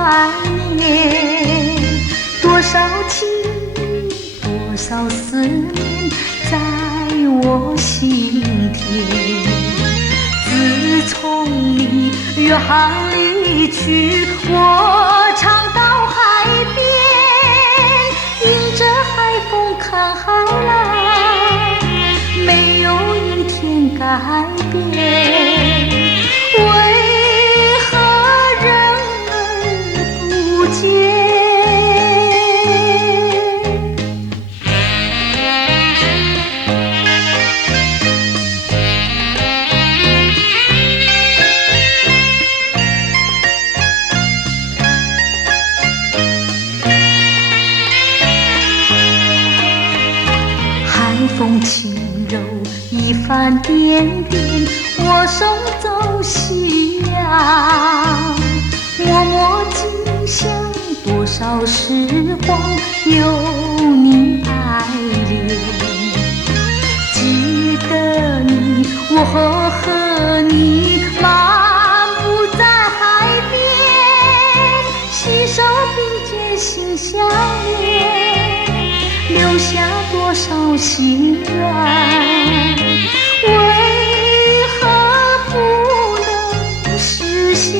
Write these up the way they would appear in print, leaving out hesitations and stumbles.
怀念，多少情，多少思念，在我心田。自从你远航离去，我常到海边，迎着海风看海来，没有一天改变。为何人儿不见？风轻柔，一番点点，我送走夕阳。默默今宵，多少时光有你爱恋。记得你，我和你漫步在海边，携手并肩心相连，留下多少心愿，为何不能实现？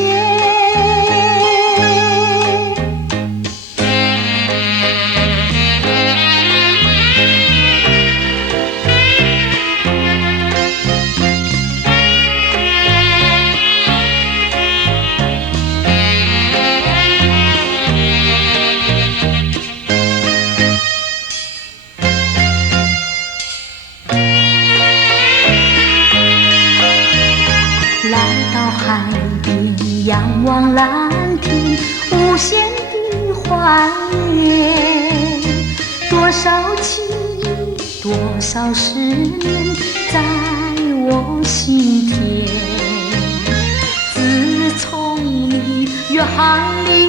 来到海边，仰望蓝天，无限的怀念。多少情，多少思念，在我心田。自从你远航离